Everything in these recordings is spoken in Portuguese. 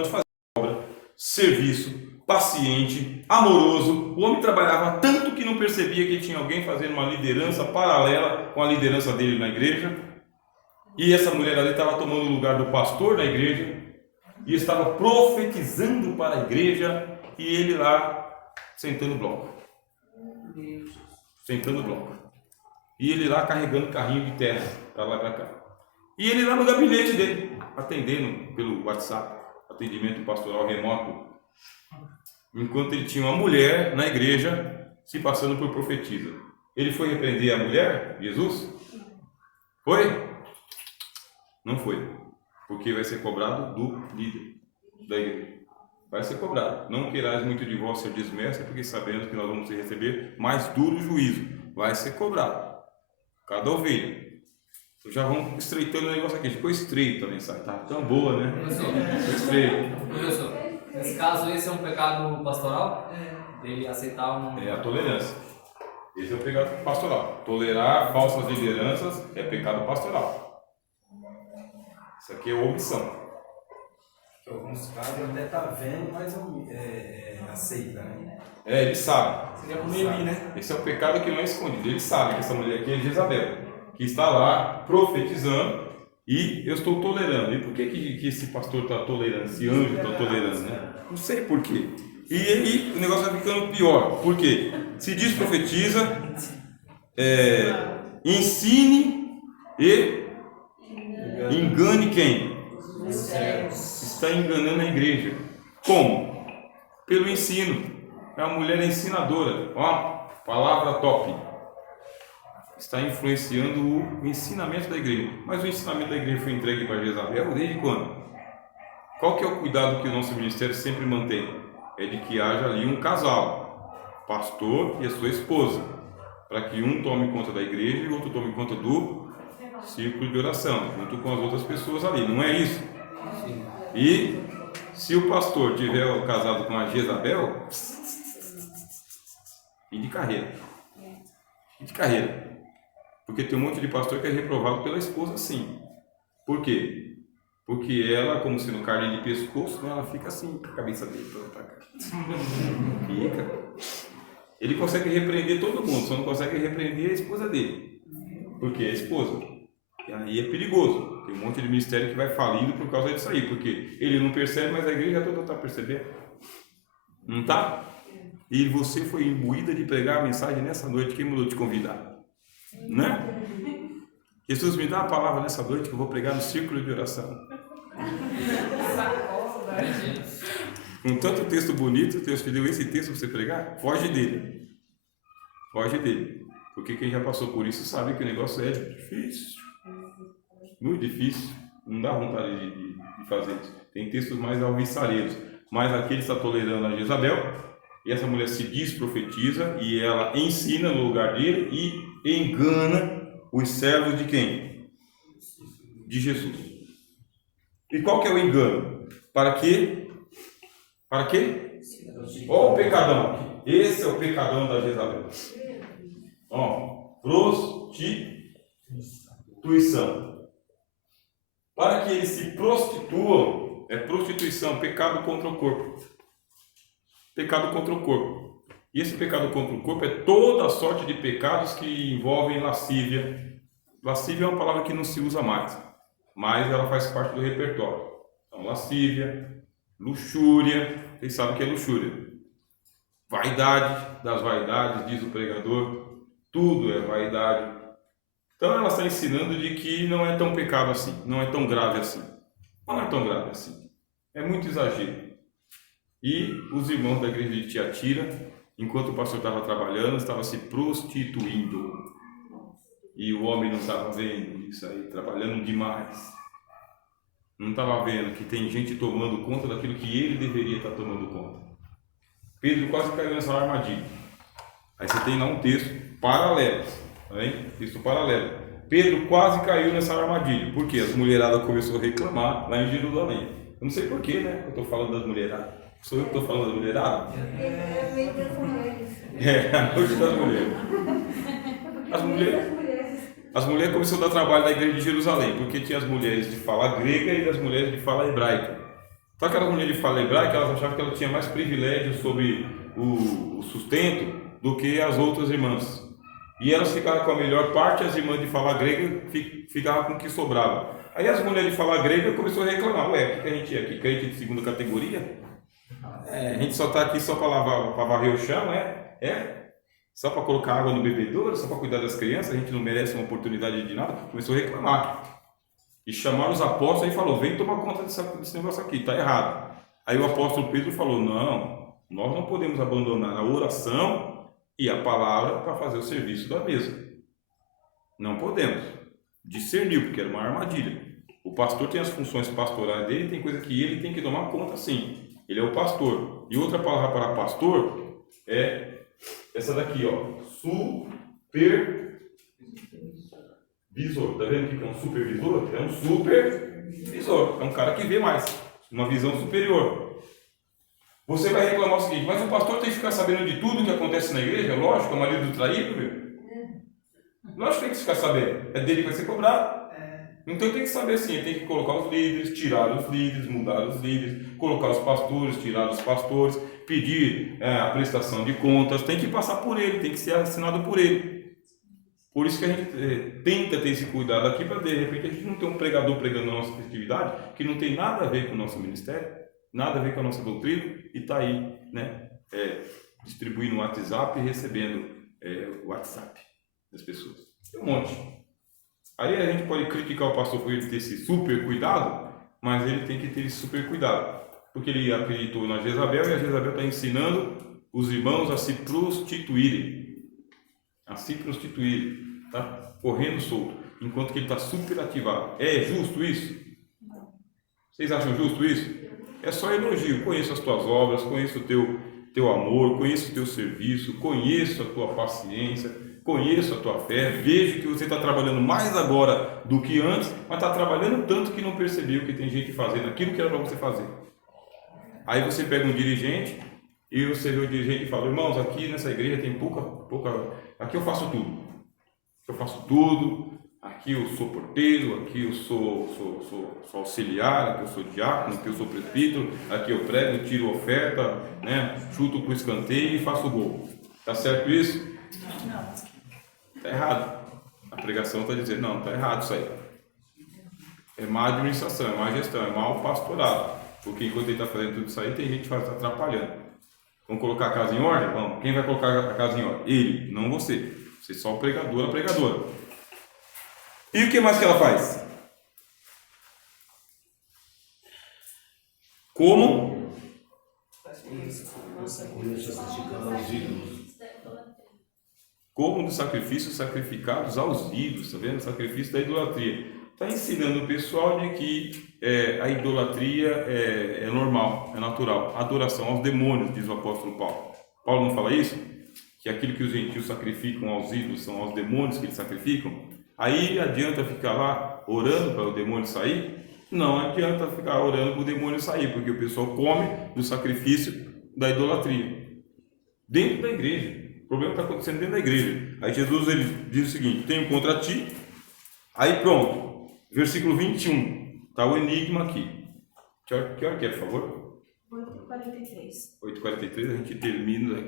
de fazer obra, serviço, paciente, amoroso. O homem trabalhava tanto que não percebia que tinha alguém fazendo uma liderança paralela com a liderança dele na igreja. E essa mulher ali estava tomando o lugar do pastor da igreja e estava profetizando para a igreja, e ele lá sentando bloco. Sentando bloco. E ele lá carregando carrinho de terra para lá e para cá. E ele lá no gabinete dele, atendendo pelo WhatsApp, atendimento pastoral remoto, enquanto ele tinha uma mulher na igreja se passando por profetisa. Ele foi repreender a mulher, Jesus? Foi? Não foi, porque vai ser cobrado do líder da igreja. Vai ser cobrado. Não queirais muito de vós ser desmestre, porque sabemos que nós vamos receber mais duro juízo. Vai ser cobrado. Cada ovelha. Já vamos estreitando o negócio aqui. Ficou estreito a mensagem. Tá tão boa, né? Ficou estreito. Professor, nesse caso esse é um pecado pastoral? Ele aceitar um... É a tolerância. Esse é o pecado pastoral. Tolerar falsas lideranças é pecado pastoral. Isso aqui é omissão. Em alguns casos ele até está vendo, mas aceita, né? Ele sabe. Seria proibir, né? Esse é o pecado que não é escondido. Ele sabe que essa mulher aqui é Jezabel, que está lá profetizando, e eu estou tolerando. E por que esse pastor está tolerando, esse anjo está tolerando, né? Não sei por quê. E aí o negócio vai ficando pior. Por quê? Se diz profetiza, ensine e engane quem? Está enganando a igreja. Como? Pelo ensino. É uma mulher ensinadora. Ó, palavra top. Está influenciando o ensinamento da igreja. Mas o ensinamento da igreja foi entregue para Jezabel desde quando? Qual que é o cuidado que o nosso ministério sempre mantém? É de que haja ali um casal, pastor e a sua esposa, para que um tome conta da igreja e o outro tome conta do círculo de oração, junto com as outras pessoas ali. Não é isso? Sim. E se o pastor tiver casado com a Jezabel, e de carreira. E de carreira. Porque tem um monte de pastor que é reprovado pela esposa, sim. Por quê? Porque ela, como sendo carne de pescoço, ela fica assim, com a cabeça dele pra cá. Fica. Ele consegue repreender todo mundo, só não consegue repreender a esposa dele. Porque é a esposa. E aí é perigoso. Tem um monte de ministério que vai falindo por causa disso aí. Porque ele não percebe, mas a igreja toda está percebendo. Não está? E você foi imbuída de pregar a mensagem nessa noite. Quem mandou te convidar? Né? Jesus, me dá a palavra nessa noite que eu vou pregar no círculo de oração. Com tanto texto bonito, Deus te deu esse texto para você pregar? Foge dele. Foge dele. Porque quem já passou por isso sabe que o negócio é difícil. Muito difícil. Não dá vontade de fazer isso. Tem textos mais alvissareiros. Mas aqui ele está tolerando a Jezabel. E essa mulher se diz profetiza. E ela ensina no lugar dele. E engana os servos de quem? De Jesus. E qual que é o engano? Para quê? Para quê? Olha o pecadão aqui. Esse é o pecadão da Jezabel. Ó, prostituição. Para que eles se prostituam, é prostituição, pecado contra o corpo. Pecado contra o corpo. E esse pecado contra o corpo é toda a sorte de pecados que envolvem lascívia. Lascívia é uma palavra que não se usa mais, mas ela faz parte do repertório. Então, lascívia, luxúria, vocês sabem o que é luxúria. Vaidade, das vaidades, diz o pregador, tudo é vaidade. Então ela está ensinando de que não é tão pecado assim, não é tão grave assim. Não é tão grave assim. É muito exagero. E os irmãos da igreja de Tiatira, enquanto o pastor estava trabalhando, estava se prostituindo. E o homem não estava vendo isso aí, trabalhando demais. Não estava vendo que tem gente tomando conta daquilo que ele deveria estar tomando conta. Pedro quase caiu nessa armadilha. Aí você tem lá um texto paralelo. Tá vendo? Texto paralelo. Pedro quase caiu nessa armadilha. Por quê? As mulheradas começaram a reclamar lá em Jerusalém. Eu não sei porquê, né? Eu estou falando das mulheradas. Sou eu que estou falando das mulheradas? É, a noite das mulheres. As mulheres começaram a dar trabalho na igreja de Jerusalém, porque tinha as mulheres de fala grega e as mulheres de fala hebraica. Só que aquela mulher de fala hebraica, elas achavam que ela tinha mais privilégio sobre o sustento do que as outras irmãs. E elas ficavam com a melhor parte, as irmãs de fala grega ficavam com o que sobrava. Aí as mulheres de fala grega começaram a reclamar: ué, o que a gente é aqui? Crente de segunda categoria? A gente só está aqui só para lavar, para varrer o chão, só para colocar água no bebedouro, só para cuidar das crianças, a gente não merece uma oportunidade de nada. Começou a reclamar. E chamaram os apóstolos e falou: vem tomar conta desse negócio aqui, está errado. Aí o apóstolo Pedro falou: não, nós não podemos abandonar a oração e a palavra para fazer o serviço da mesa. Não podemos. Discerniu, porque era uma armadilha. O pastor tem as funções pastorais dele, tem coisa que ele tem que tomar conta, sim. Ele é o pastor. E outra palavra para pastor é essa daqui, ó, supervisor. Tá vendo o que é um supervisor? É um supervisor. É um cara que vê mais, uma visão superior. Você vai reclamar o seguinte: mas o pastor tem que ficar sabendo de tudo que acontece na igreja? Lógico, é o marido do traído, meu. Lógico que tem que ficar sabendo. É dele que vai ser cobrado. Então tem que saber sim, tem que colocar os líderes, tirar os líderes, mudar os líderes, colocar os pastores, tirar os pastores, pedir a prestação de contas, tem que passar por ele, tem que ser assinado por ele. Por isso que a gente tenta ter esse cuidado aqui, para de repente a gente não ter um pregador pregando na nossa festividade que não tem nada a ver com o nosso ministério, nada a ver com a nossa doutrina, e está aí, né, distribuindo o WhatsApp e recebendo o WhatsApp das pessoas. Tem um monte. Aí a gente pode criticar o pastor por ele ter esse super cuidado, mas ele tem que ter esse super cuidado, porque ele acreditou na Jezabel e a Jezabel está ensinando os irmãos a se prostituírem, tá? Correndo solto, enquanto que ele está super ativado. É justo isso? Vocês acham justo isso? É só elogio. Conheço as tuas obras, conheço o teu amor, conheço o teu serviço, conheço a tua paciência, conheço a tua fé, vejo que você está trabalhando mais agora do que antes, mas está trabalhando tanto que não percebeu que tem gente fazendo aquilo que era para você fazer. Aí você pega um dirigente e você vê o dirigente e fala: irmãos, aqui nessa igreja tem pouca, aqui eu faço tudo, aqui eu sou porteiro, aqui eu sou auxiliar, aqui eu sou diácono, aqui eu sou presbítero, aqui eu prego, tiro oferta, né, chuto para o escanteio e faço gol. Tá certo isso? Não. Está errado. A pregação está dizendo: não, está errado isso aí. É má administração, é má gestão, é mau pastorado. Porque enquanto ele está fazendo tudo isso aí, tem gente que está atrapalhando. Vamos colocar a casa em ordem? Vamos. Quem vai colocar a casa em ordem? Ele, não você. Você é só o pregador, a pregadora. E o que mais que ela faz? Como? Como dos sacrifícios sacrificados aos ídolos, está vendo? Sacrifício da idolatria. Está ensinando o pessoal de que a idolatria é normal, é natural. Adoração aos demônios, diz o apóstolo Paulo. Paulo não fala isso? Que aquilo que os gentios sacrificam aos ídolos são aos demônios que eles sacrificam? Aí adianta ficar lá orando para o demônio sair? Não adianta ficar orando para o demônio sair, porque o pessoal come do sacrifício da idolatria. Dentro da igreja. O problema está acontecendo dentro da igreja. Aí Jesus ele diz o seguinte: tenho contra ti. Aí pronto, versículo 21, está o enigma aqui. Que hora que é, por favor? 8h43. 8h43, a gente termina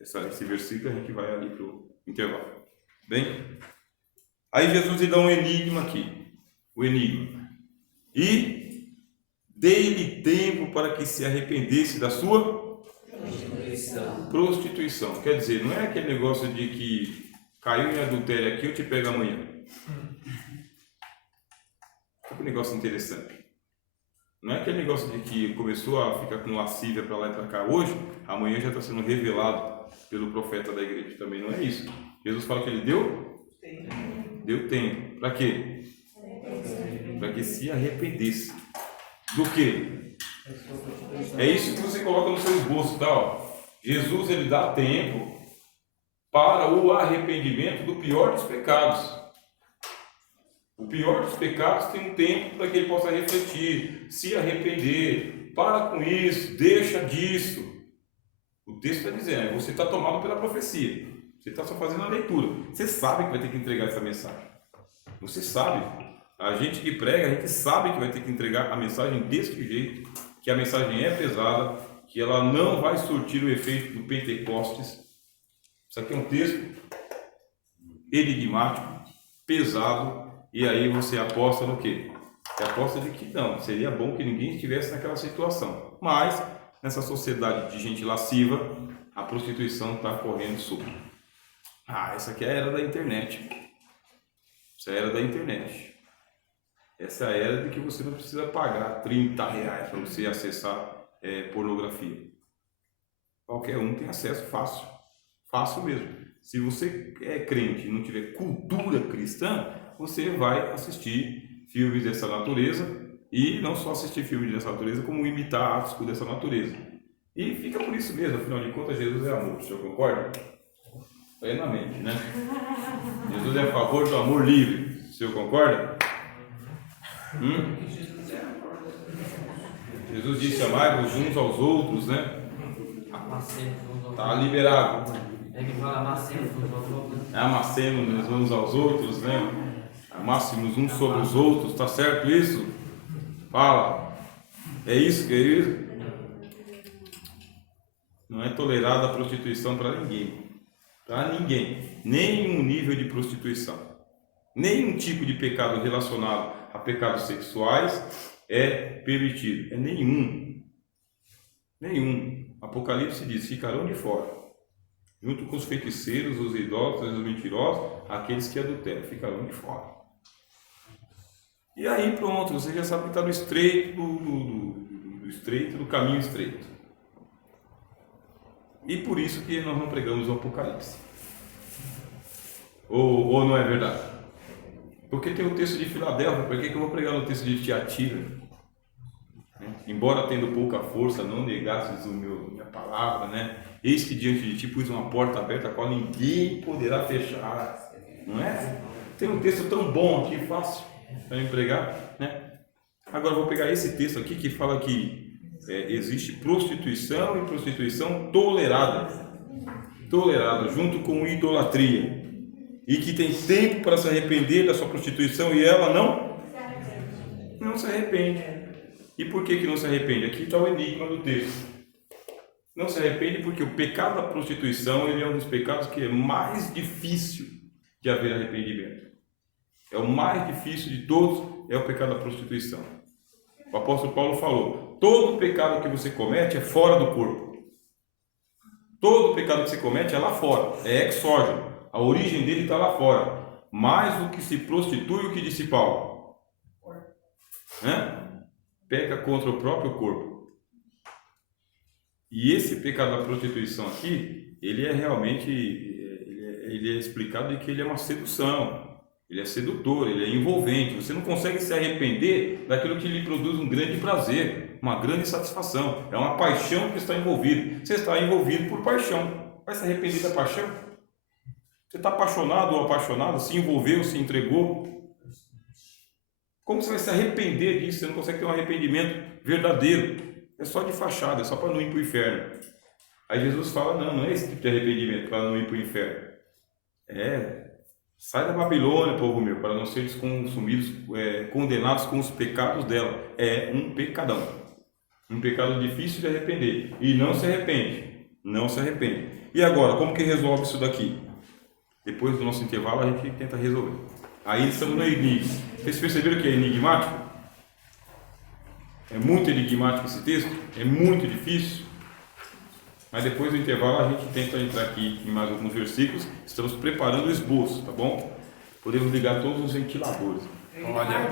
esse versículo, a gente vai ali para o intervalo. Bem? Aí Jesus lhe dá um enigma aqui. O enigma. E dei-lhe tempo para que se arrependesse da sua prostituição. Quer dizer, não é aquele negócio de que caiu em adultério aqui, eu te pego amanhã. É um negócio interessante. Não é aquele negócio de que começou a ficar com lascívia para lá e para cá hoje, amanhã já está sendo revelado pelo profeta da igreja. Também não é isso. Jesus fala que ele deu tempo. Para quê? Para que se arrependesse. Do quê? É isso que você coloca no seu esboço, tá? Ó. Jesus ele dá tempo para o arrependimento do pior dos pecados. O pior dos pecados tem um tempo para que ele possa refletir, se arrepender. Para com isso, deixa disso. O texto está dizendo: você está tomado pela profecia. Você está só fazendo a leitura. Você sabe que vai ter que entregar essa mensagem. Você sabe. A gente que prega, a gente sabe que vai ter que entregar a mensagem desse jeito. que a mensagem é pesada, que ela não vai surtir o efeito do Pentecostes. Isso aqui é um texto enigmático, pesado, e aí você aposta no quê? Você aposta de que não, seria bom que ninguém estivesse naquela situação. Mas, nessa sociedade de gente lasciva, a prostituição está correndo solta. Essa aqui é a era da internet. Essa é a era da internet. Essa é a era de que você não precisa pagar R$30 para você acessar pornografia. Qualquer um tem acesso fácil. Fácil mesmo. Se você é crente e não tiver cultura cristã, você vai assistir filmes dessa natureza, e não só assistir filmes dessa natureza, como imitar atos dessa natureza. E fica por isso mesmo, afinal de contas, Jesus é amor. O senhor concorda? Plenamente, né? Jesus é a favor do amor livre. O senhor concorda? Jesus disse: amai-vos uns aos outros, né? Está liberado. Amacemos uns aos outros, né? Amássemos uns sobre os outros, tá certo isso? Fala. É isso, querido? Não é tolerada a prostituição para ninguém. Para ninguém. Nenhum nível de prostituição. Nenhum tipo de pecado relacionado a pecados sexuais é permitido. É nenhum. Nenhum. Apocalipse diz: ficarão de fora. Junto com os feiticeiros, os idólatras, os mentirosos, aqueles que adulteram, ficarão de fora. E aí pronto, você já sabe que está no estreito, do caminho estreito. E por isso que nós não pregamos o Apocalipse. Ou não é verdade? Porque tem o texto de Filadélfia, por que eu vou pregar no texto de Tiatira? Embora tendo pouca força, não negasses minha palavra, né? Eis que diante de ti pus uma porta aberta a qual ninguém poderá fechar. Não é? Tem um texto tão bom aqui, fácil para me pregar, né? Agora eu vou pegar esse texto aqui que fala que existe prostituição e prostituição tolerada, junto com idolatria, e que tem tempo para se arrepender da sua prostituição e ela não se arrepende. E por que não se arrepende? Aqui está o enigma do texto. Não se arrepende porque o pecado da prostituição ele é um dos pecados que é mais difícil de haver arrependimento. É o mais difícil de todos, é o pecado da prostituição. O apóstolo Paulo falou: todo pecado que você comete é fora do corpo. Todo pecado que você comete é lá fora, é exógeno. A origem dele está lá fora. Mais do que se prostitui, o que disse Paulo? Peca contra o próprio corpo. E esse pecado da prostituição aqui, ele é realmente, ele é explicado de que ele é uma sedução. Ele é sedutor, ele é envolvente. Você não consegue se arrepender daquilo que lhe produz um grande prazer, uma grande satisfação. É uma paixão que está envolvida. Você está envolvido por paixão. Vai se arrepender da paixão? Você está apaixonado ou apaixonada? Se envolveu, se entregou? Como você vai se arrepender disso? Você não consegue ter um arrependimento verdadeiro. É só de fachada, é só para não ir para o inferno. Aí Jesus fala: não é esse tipo de arrependimento para não ir para o inferno. Sai da Babilônia, povo meu, para não seres consumidos, condenados com os pecados dela. É um pecadão. Um pecado difícil de arrepender. E não se arrepende. Não se arrepende. E agora, como que resolve isso daqui? Depois do nosso intervalo a gente tenta resolver. Aí estamos no enigma. Vocês perceberam que é enigmático? É muito enigmático esse texto? É muito difícil? Mas depois do intervalo a gente tenta entrar aqui em mais alguns versículos. Estamos preparando o esboço, tá bom? Podemos ligar todos os ventiladores. Olha.